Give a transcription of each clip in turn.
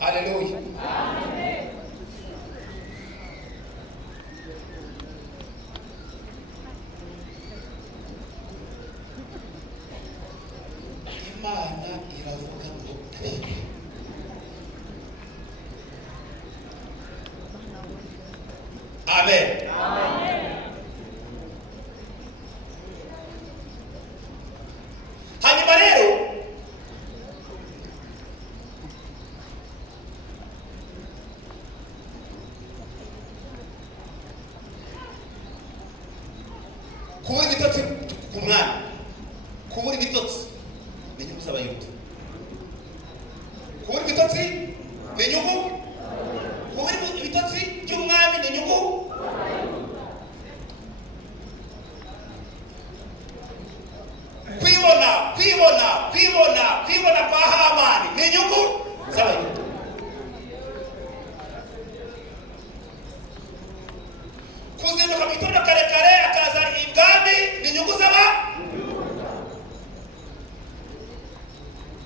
Haleluya. Imana iravuga ngo amen. Hanyuma rero kubura ibitotsi ku mwana, kubura ibitotsi ni inyungu z'abayuda. Kubura ibitotsi ni inyungu, kubura ibitotsi by'umwami ni inyungu. Kwibona kwa Hamani ni inyungu z'abayuda. Kuzinduka mu gitondo kare kare akaza ibwami ni inyungu z'abayuda.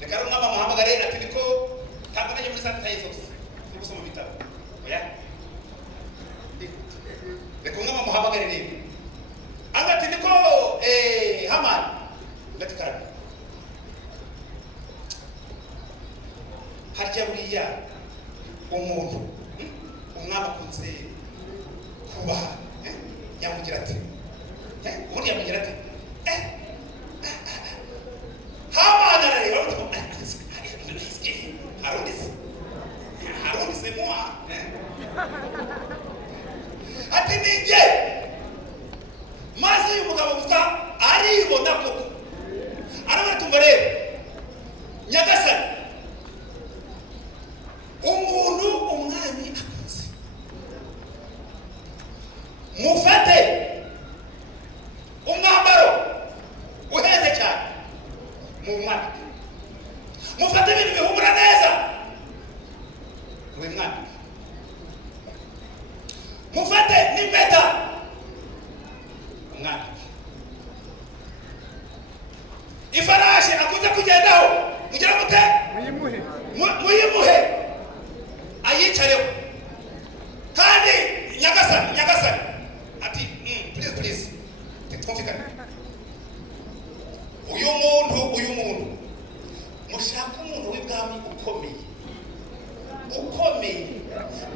Reka rero umwami amuhamagare ati niko ntabwo najya muri santita y'izose no gusoma ibitabo. Oya, reka umwami amuhamagare rero ati niko Hamani ndatikarabe harya buriya umuntu umwami akunze kubaha yamugira ati ubundi yamugira ati Hamani arareba harundise muha ati ninjye maze uyu mugabo gusa aribona koko arabatumva rero Nyagasani umuntu umwami akunze mufate umwambaro uheze cyane mu mwami, mufate ibintu bihumura neza mu mwami, mufate n'impeta umwami, ifarashi akunze kugendaho mugira mute muyimuhe ayicareho. Kandi Nyagasani ati please twumvikane, uyu muntu mushaka umuntu w'ibwami ukomeye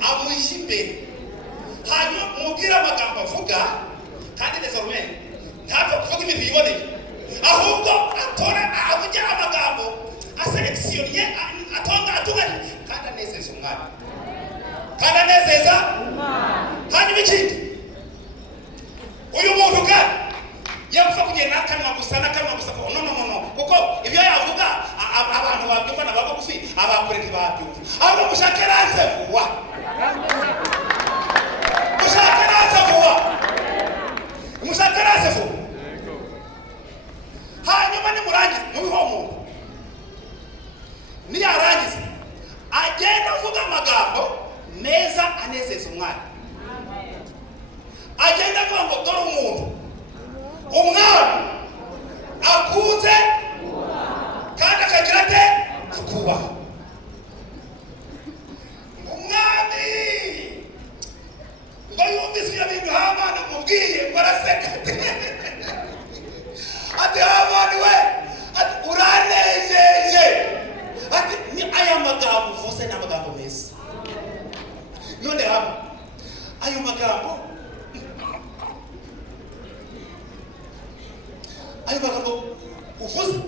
amushye imbere, hanyuma mubwira amagambo avuga kandi neza rumene ntapfa kuvuga ibintu yiboneye, ahubwo atora avugira amagambo aselekisiyoniye atunganye kandi anezeza umwami, kandi anezeza hanyuma ikindi uyu muntu kandi yapfa kugenda n'akanwa gusa no kuko ibyo yavuga abantu babyumva na bagufi abakure ntibabyumva, ahubwo mushake ranze vuba, hanyuma nimurangiza mubiho umuntu niyarangiza agenda avuga amagambo meza anezeza umwami, agenda avuga ngo dore umuntu umwami akunze kandi akagira ate akubaha. Umwami ngo yumvise ibyo bintu Hamani amubwiye ngo araseka ati Hamani we ati uranejeje, ati ni aya magambo uvuze ni amagambo meza. None hamwe ayo magambo uvuze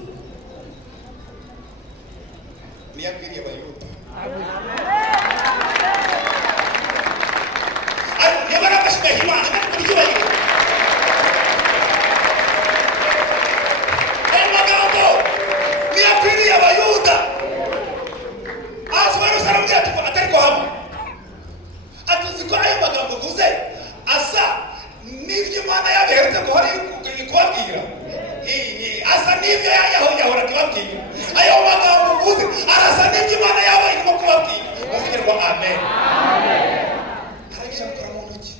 ni yakwiriye Abayuda. Niba nabashyiga Imana kuri Abayuda ayo magambo ni yakwiriye Abayuda. Asubira sarambya atari ko hamwe atuzi ko ayo magambo uvuze asa n'ibyo Imana yaberetse ko hari kubabwira, asa n'ibyo yahora kubabwira. Ayo magambo uvuze arasa n'ibyo Imana yaba irimo kubabwira. Muvugirwa amen. Aragisha mukora mu ntoki,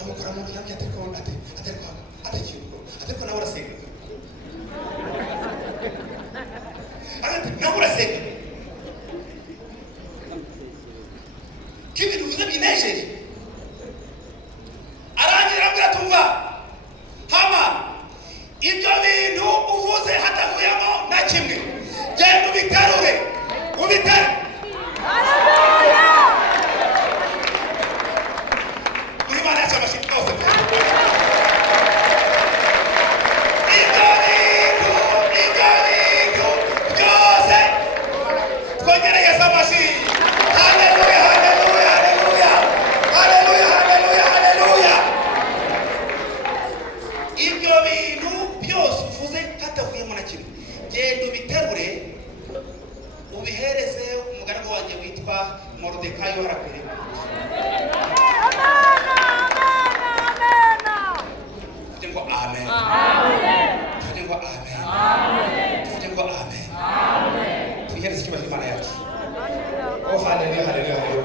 amukora mu ntoki Twongereye amashi. Haleluya, haleluya, haleluya. Haleluya, haleluya, haleluya. Ibyo bintu byose uvuze hatavuyemo na kimwe. Genda ubiterure ubihereze umugaragu wanjye witwa Moridekayi harakwiriye. Tuvuge ngo amen. Tuvuge ngo amen. Tuvuge ngo amen. Tuyihereze icyubahiro Imana yacu. Oh haleluya, haleluya, haleluya.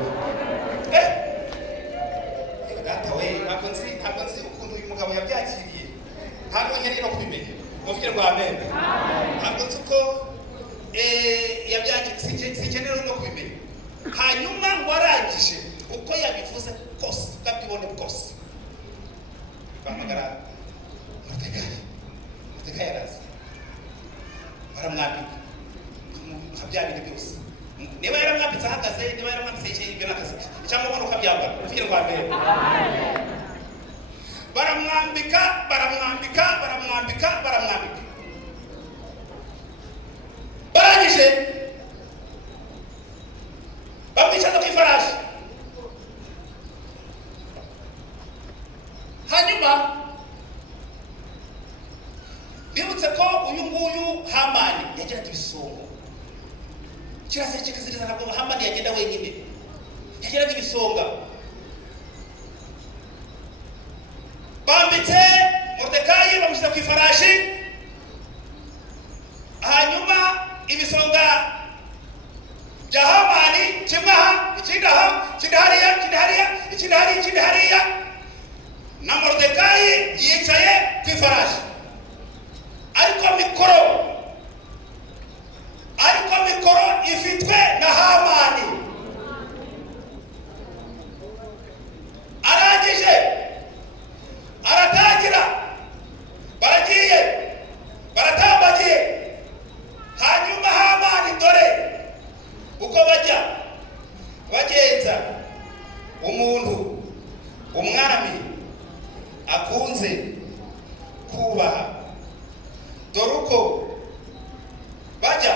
Data we, ntabwo nzi ukuntu uyu mugabo yabyakiriye. Ntabwo nkeneye no kubimenya. Muvuge ngo amen. Ntabwo nzi uko yabyakiriye, sinkeneye no kubimenya. Hanyuma ngo arangije uko yabivuze kose, bwabibone bwose. Bahamagara Moridekayi araza. Baramwambika. Bya bintu byose. Niba yaramwambitse ahagaze, niba yaramwambitse yicaye, ibyo n'akazi. Cyangwa ubona uko abyambara. Muvuge ngo amen. Baramwambika. Barangije bamwicaza ku ifarashi. Hanyuma bibutse ko uyu nguyu Hamani yagiraga ibisongo. Kirasa kikaziriza ntabwo Hamani yagenda wenyine. Yagiraga ibisonga. Bambitse Moridekayi bamushyira ku ifarashi. Hanyuma ibisonga bya Hamani kimwe aha, ikindi aha, ikindi hariya, ikindi hariya, ikindi hariya, ikindi hariya. Na Moridekayi yicaye ku ifarashi. Ariko mikoro ifitwe na Hamani. Arangije aratangira. Baragiye, baratambagiye. Hanyuma Hamani dore uko bajya bagenza umuntu umwami akunze kubaha. Dore uko bajya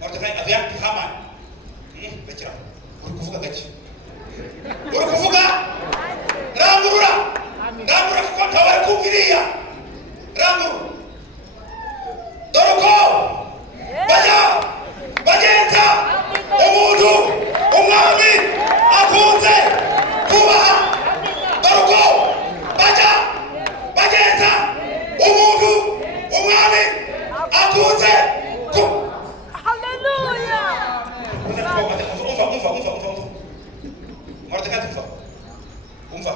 Moridekayi avuye Hamani. Bakira uri kuvuga gake. Uri kuvuga rangurura kuko ntabari kumviriya. Rangurura. Dore uko bajya bagenza umuntu umwami akunze kubaha. Dore uko bajya bagenza umuntu umwami akunze kubaha. Haleluya. Umva. Moridekayi umva. Umva.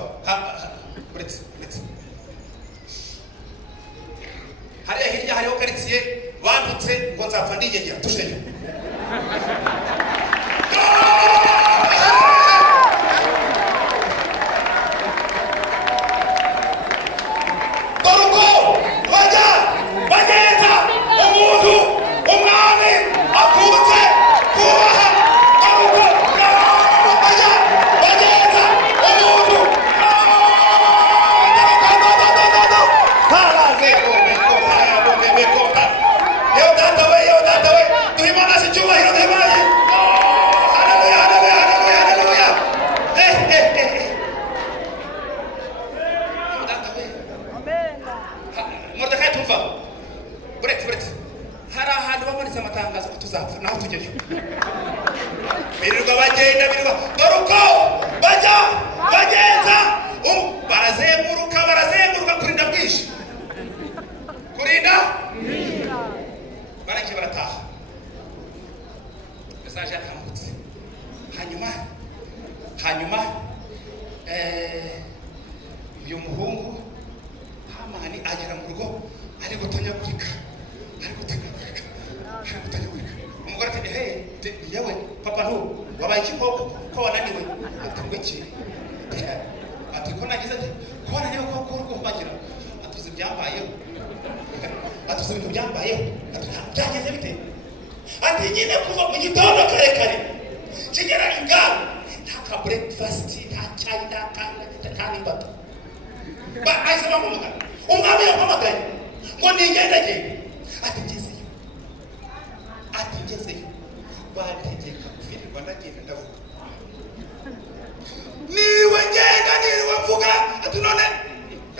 Uretse. Hariya hirya hariho karitsiye bandutse ngo nzapfa ndigegera tusheyo. Dore uko bajya bagenza umuntu umwami akunze kubaha. Dore uko bajya bagenza umuntu Yo data we, duhimana si icyubahiro duhimana. Haleluya, haleluya, haleluya, haleluya. Yo data we. Moridekayi tumva. Buretse. Hari ahantu bamanitse amatangazo ko tuzapfa naho tugeyo. Birirwa bagenda. Dore uko bajya bagenza. Barazenguruka kurinda bwinshi. Barangije barataha. Mesaje yakangutse. Hanyuma uyu muhungu Hamani agera mu rugo ari gutanyagurika. Umugore ati yewe papa ntu wabaye iki ko wananiwe. Ati ngo iki? Ati ko nagize ati ko wananiwe ko bagira. Atuze ibyambayeho. Atuze ibintu byambayeho. Byageze bite? Ati nyine kuva mu gitondo kare kigera ingano nta breakfast nta cyayi nta n'imbato. Bahise bamuhamagara. Umwami yamuhamagaye ngo nigendagende. Ati ngezeyo ngezeyo bategeka kwirirwa ndagenda ndavuga niwe ngenda niwe mvuga ati none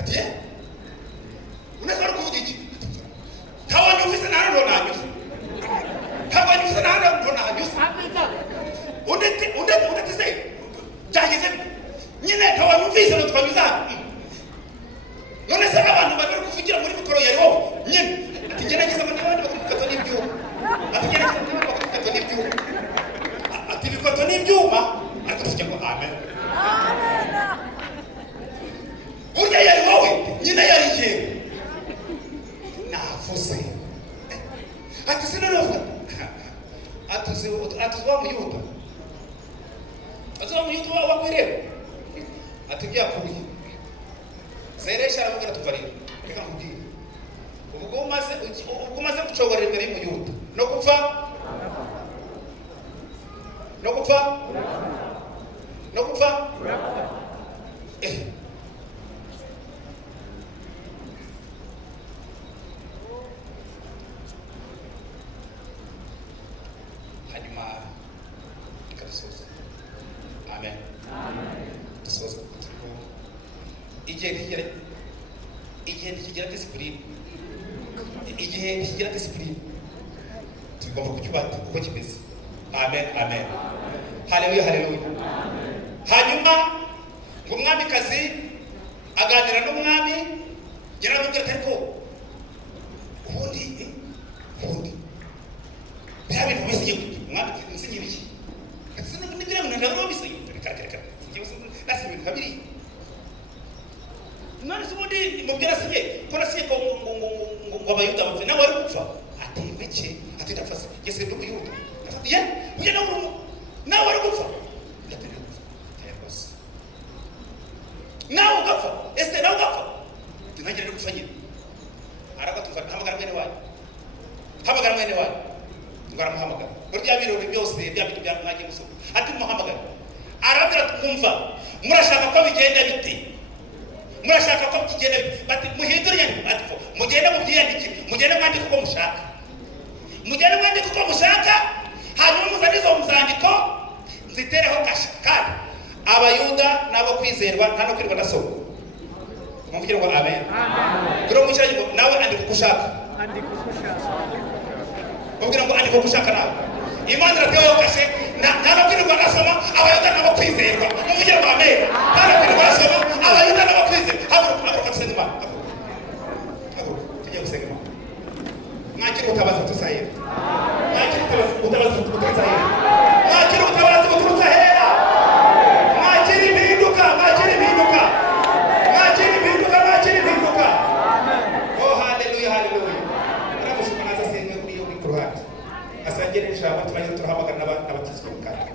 ati ye unashobora kuvuga iki ntawanyumvise ntabwo nanyuze ntawanyumvise ntabwo nanyuze undete se byageze nyine ntawanyumvise ngo twanyuze none se abantu bari kuvugira muri mikoro yari wowe nyine ati gerageza ngo n'abandi bakuri bikato n'ibyuma ati gerageza ngo n'abandi bakuri bikato n'ibyuma ati bikato n'ibyuma ariko tuvuge ngo amen burya yari wowe nyine yari yewe navuze ati sinorovuga atuzi wa muyuda wa muyuda wakwireba ati byakubiye zeresha aravuga tuva rero reka nkubwire ubwo umaze gucogorera imbere y'umuyuda no gupfa hanyuma ikadusoza amen dusoza igihe ntikigira disipurine tugomba kucyubata uko kimeze amen haleluya hanyuma ngo umwamikazi aganira n'umwami yaramubwira ati ariko ubundi biriya bintu bisinye umwami nsinye ibiki ati n'ibiriya bintu ntabwo bisinye reka nasi ibintu kabiri none se ubundi mubwira sinye ko nasinye ngo abayuda bapfe nawe wari gupfa ati weke ati ndapfase yese ndi umuyuda afatiye ujye nawe wari gupfa nawe ugapfa ese nawe ugapfa ntihagire no gupfa nyine aragatumva hamagara mwene wanyu ngo aramuhamagara muri bya birori byose bya bintu mwagiye musoma ati muhamagara arabwira ati mwumva murashaka ko bigenda bite bati muhindure ati mugende mubyiyandikire mugende mwandike uko mushaka hanyuma muzane izo muzandiko nzitereho kasha kandi abayuda nabo kwizerwa nta no kwirirwa ndasoma mumvugire ngo amen rero mucyanye ngo nawe andika uko ushaka mubwira ngo andika uko ushaka nawe imana irateho kashe nta no kwirirwa ndasoma abayuda nabo kwizerwa mumvugire ngo amen nta no kwirirwa ndasoma abayuda nabo kwizerwa haguruka dusenga imana haguruka tujye gusenga imana mwakira ubutabazi buturutse ahera mwakira ubutabazi buturutse ahera mwakira impinduka oh haleluya aramushuka naza asenga kuri yo ku ruhande asangire ijambo turajya turahamagara n'abatizwe mu kanwa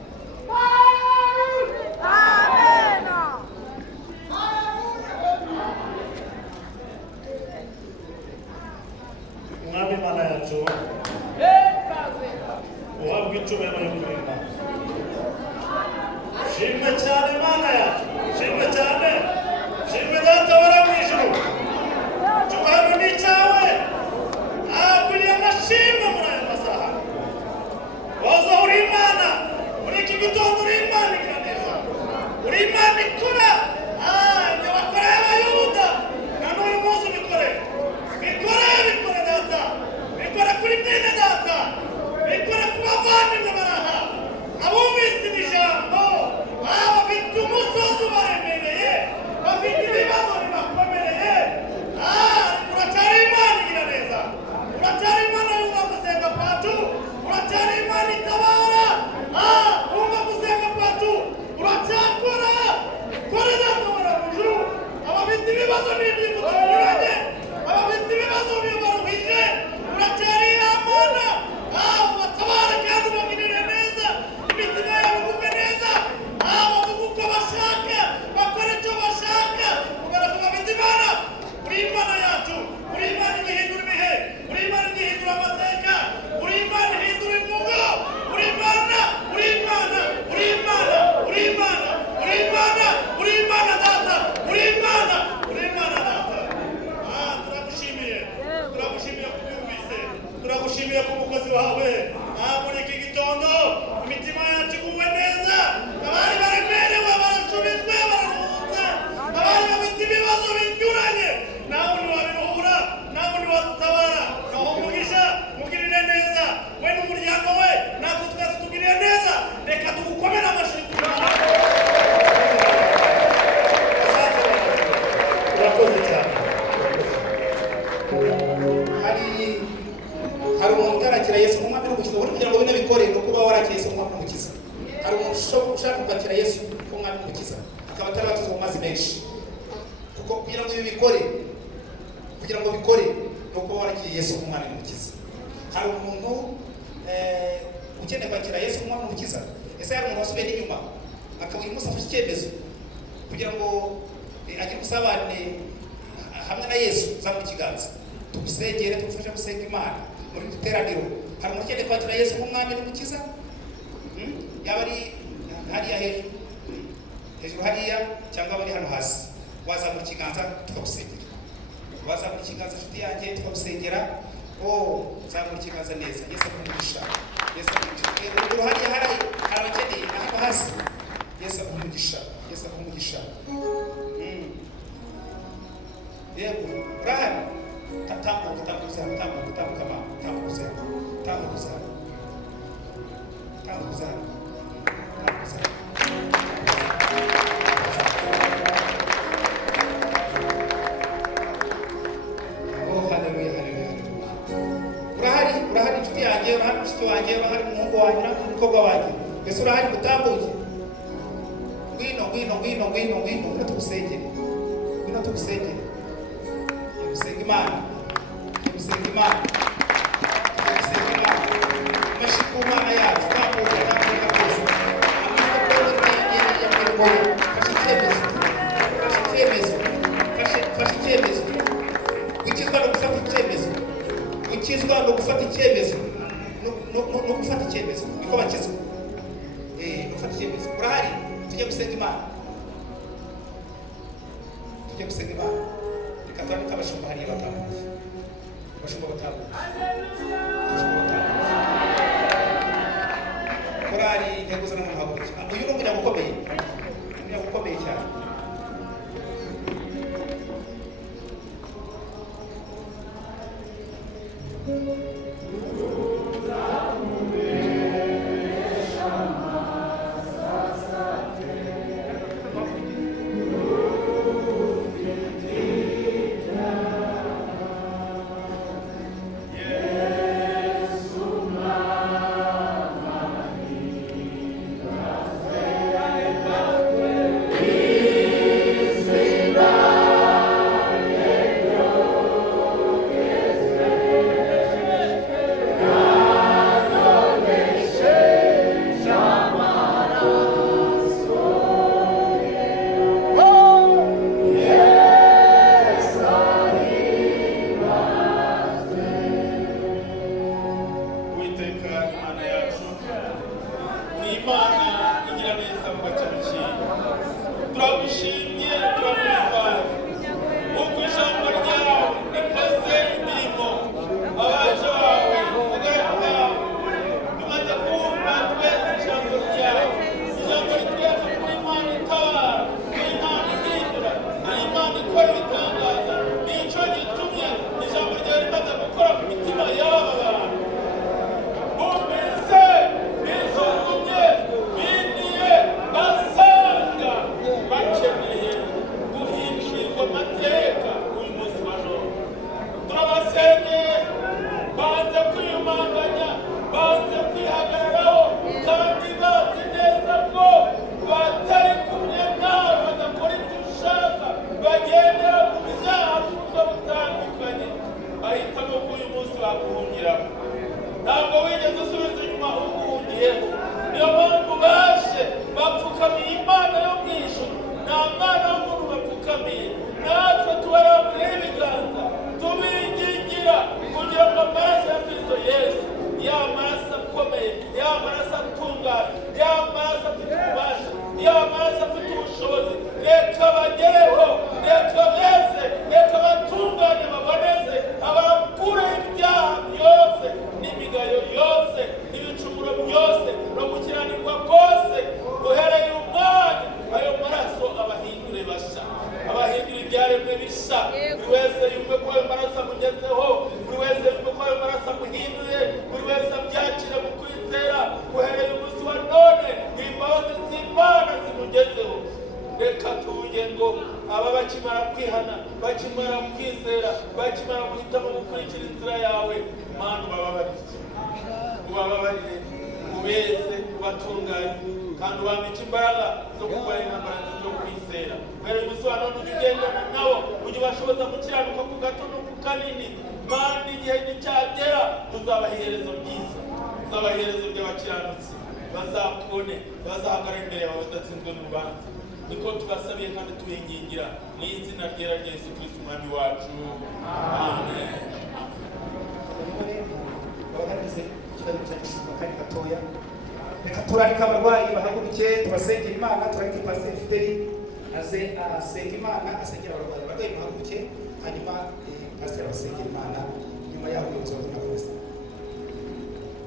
umwami Imana yacu uhabwa icyubahiro yo kurimba shimwe cyane Imana yacu shimwe cyane shimwe data wari mu ijuru icyubahiro ni icyawe akwiriye amashimwe muri aya masaha waza uri Imana muri iki gitondo uri Imana igira neza uri Imana ikora ibyo wakoreye abayuda na n'uyu munsi bikore data bikore kuri mwene data bikore ku bavandimwe baraha kwakira Yesu nk'umwami n'umukiza akaba atarabatizwa mu mazi menshi, kuko kugira ngo ibi bikore, kugira ngo bikore ni uko warakiriye Yesu nk'umwami n'umukiza. Hari umuntu ukeneye kwakira Yesu nk'umwami n'umukiza? Ese hari umuntu wasubiye n'inyuma akaba uyu munsi afashe icyemezo kugira ngo agire ubusabane hamwe na Yesu? Zamura ikiganza tugusengere, tugufashe gusenga Imana muri duteraniro. Hari umuntu ukeneye kwakira Yesu nk'umwami n'umukiza? Yaba ari hariya hejuru hariya cyangwa bari hano hasi, wazamura ikiganza tukagusengera. Wazamura ikiganza nshuti yanjye tukagusengera. Zamura ikiganza neza. Yesu akumugisha. Yesu akumugisha. Hejuru hariya hari abakeneye hano hasi. Yesu akumugisha. Yesu akumugisha. Yego, urahari? Tambuka urahari inshuti yanjye, urahari mushiki wanjye, urahari umuhungu wanjye, urahari umukobwa wanjye, mbese urahari gutambuke? Ngwino tugusengere, gusenga Imana, amashiku Imana yacu. Tambuka rwose, fashe icyemezo. Gukizwa no gufata icyemezo, gukizwa no gufata icyemezo, no gufata icyemezo niko bakizwa. Gufata icyemezo. Urahari? Tujye gusenga Imana, reka twandike abashumba hariya batambuke, korari intego z'umuntu haguruke. Uyu ni umuryango ukomeye cyane. Ubabarire, ubeze, ubatunganye. kandi wambika imbaraga zo kurwanya intambara zo kwizera. Mbere y'ubusobanuro n'ugendana nabo ujye ubashoboza gukiranuka ku gato no ku kanini. Mana igihe nicyagera uzabaha iherezo ryiza, uzabaha iherezo ry'abakiranutsi, bazakubone bazahagarara imbere yawe badatsinzwe mu rubanza. Niko tubasabiye kandi tubingingira mu izina ryera rya Yesu Kristo umwami wacu, amen. Abaganize ikiganiro cyacu kandi gatoya, reka turarika abarwayi bahaguruke tubasengera Imana. Turarika Pasiteri Fideli aze asenga Imana, asengera abarwayi muhaguruke, hanyuma Pasiteri abasengera Imana, nyuma yaho ubuyobozi bwa